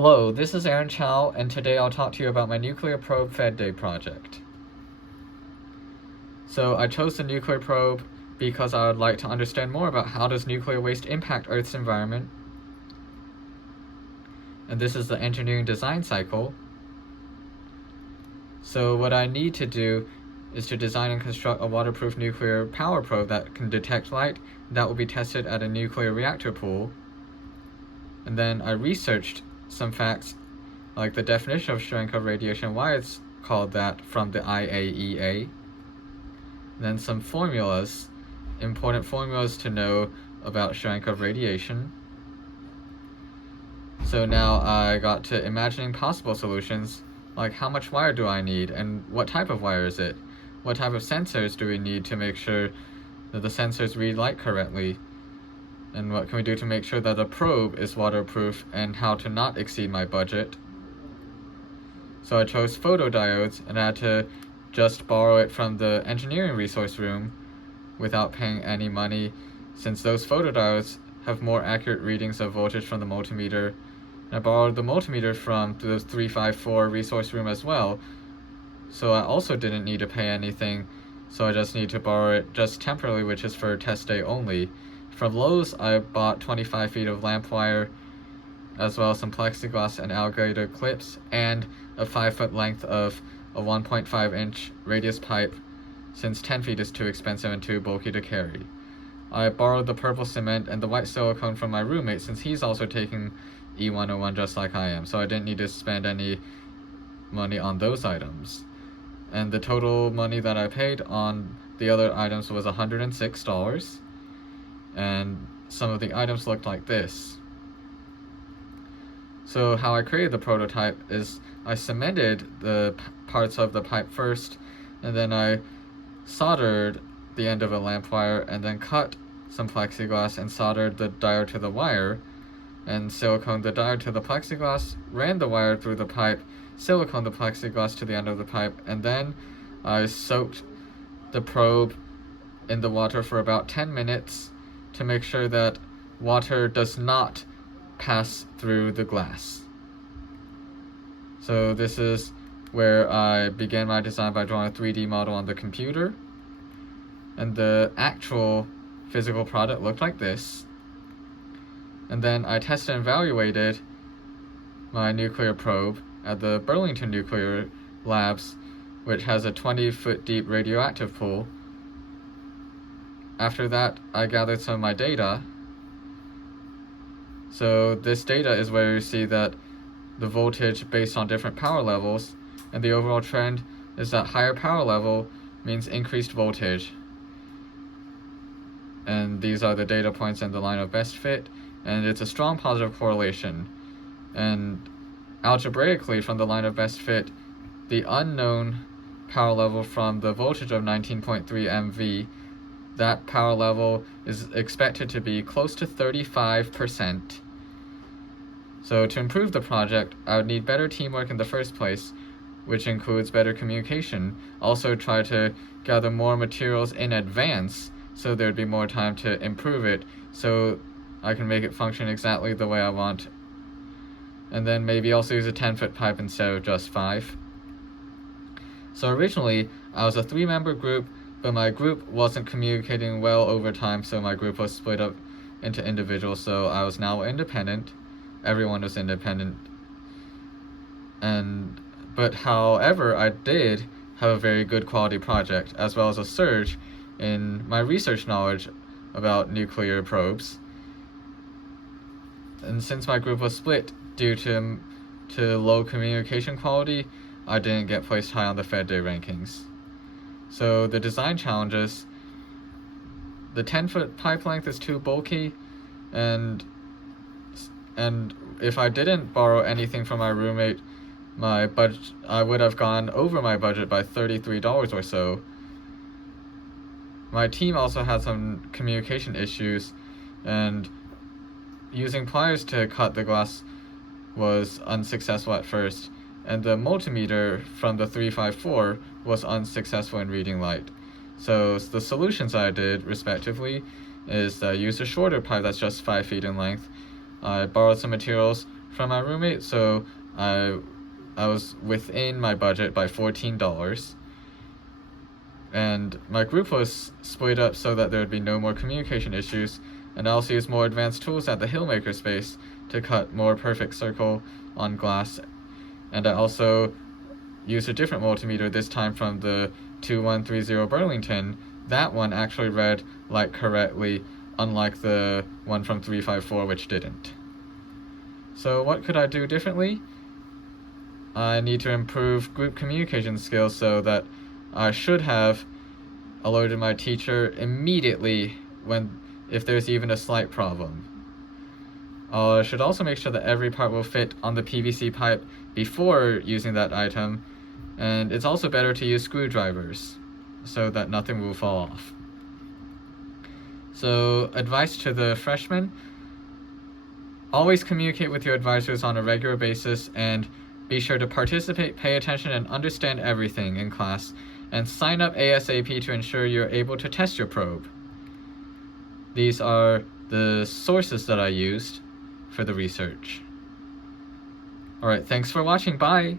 Hello, this is Aaron Chow, and today I'll talk to you about my nuclear probe FEDD project. So I chose the nuclear probe because I would like to understand more about how does nuclear waste impact Earth's environment. And this is the engineering design cycle. So what I need to do is to design and construct a waterproof nuclear power probe that can detect light. That will be tested at a nuclear reactor pool. And then I researched some facts like the definition of strength of radiation, why it's called that from the IAEA. Then some formulas, important formulas to know about strength of radiation. So now I got to imagining possible solutions, like how much wire do I need and what type of wire is it? What type of sensors do we need to make sure that the sensors read light correctly? And what can we do to make sure that the probe is waterproof, and how to not exceed my budget. So I chose photodiodes, and I had to just borrow it from the engineering resource room without paying any money, since those photodiodes have more accurate readings of voltage from the multimeter. And I borrowed the multimeter from the 354 resource room as well, so I also didn't need to pay anything, so I just need to borrow it just temporarily, which is for test day only. From Lowe's, I bought 25 feet of lamp wire, as well as some plexiglass and alligator clips, and a 5-foot length of a 1.5-inch radius pipe, since 10 feet is too expensive and too bulky to carry. I borrowed the purple cement and the white silicone from my roommate, since he's also taking E101 just like I am, so I didn't need to spend any money on those items. And the total money that I paid on the other items was $106. And some of the items looked like this. So how I created the prototype is I cemented the parts of the pipe first, and then I soldered the end of a lamp wire, and then cut some plexiglass and soldered the diode to the wire, and siliconed the diode to the plexiglass, ran the wire through the pipe, siliconed the plexiglass to the end of the pipe, and then I soaked the probe in the water for about 10 minutes to make sure that water does not pass through the glass. So this is where I began my design by drawing a 3D model on the computer. And the actual physical product looked like this. And then I tested and evaluated my nuclear probe at the Burlington Nuclear Labs, which has a 20-foot deep radioactive pool. After that, I gathered some of my data. So this data is where you see that the voltage based on different power levels, and the overall trend is that higher power level means increased voltage. And these are the data points in the line of best fit, and it's a strong positive correlation. And algebraically, from the line of best fit, the unknown power level from the voltage of 19.3 MV, that power level is expected to be close to 35%. So to improve the project, I would need better teamwork in the first place, which includes better communication. Also try to gather more materials in advance so there'd be more time to improve it, so I can make it function exactly the way I want. And then maybe also use a 10-foot pipe instead of just 5. So originally, I was a 3-member group, but my group wasn't communicating well over time, so my group was split up into individuals, so I was now independent. Everyone was independent. But however, I did have a very good quality project, as well as a surge in my research knowledge about nuclear probes. And since my group was split due to low communication quality, I didn't get placed high on the FEDD rankings. So the design challenges: the 10-foot pipe length is too bulky, and if I didn't borrow anything from my roommate, I would have gone over my budget by $33 or so. My team also had some communication issues, and using pliers to cut the glass was unsuccessful at first, and the multimeter from the 354 was unsuccessful in reading light. So the solutions I did, respectively, is I used a shorter pipe that's just 5 feet in length. I borrowed some materials from my roommate, so I was within my budget by $14. And my group was split up so that there would be no more communication issues, and I also used more advanced tools at the Hillmaker space to cut more perfect circle on glass. And I also used a different multimeter, this time from the 2130 Burlington. That one actually read light correctly, unlike the one from 354, which didn't. So what could I do differently? I need to improve group communication skills so that I should have alerted my teacher immediately if there's even a slight problem. I should also make sure that every part will fit on the PVC pipe before using that item, and it's also better to use screwdrivers so that nothing will fall off. So, advice to the freshmen: always communicate with your advisors on a regular basis, and be sure to participate, pay attention, and understand everything in class, and sign up ASAP to ensure you're able to test your probe. These are the sources that I used for the research. Alright, thanks for watching, bye!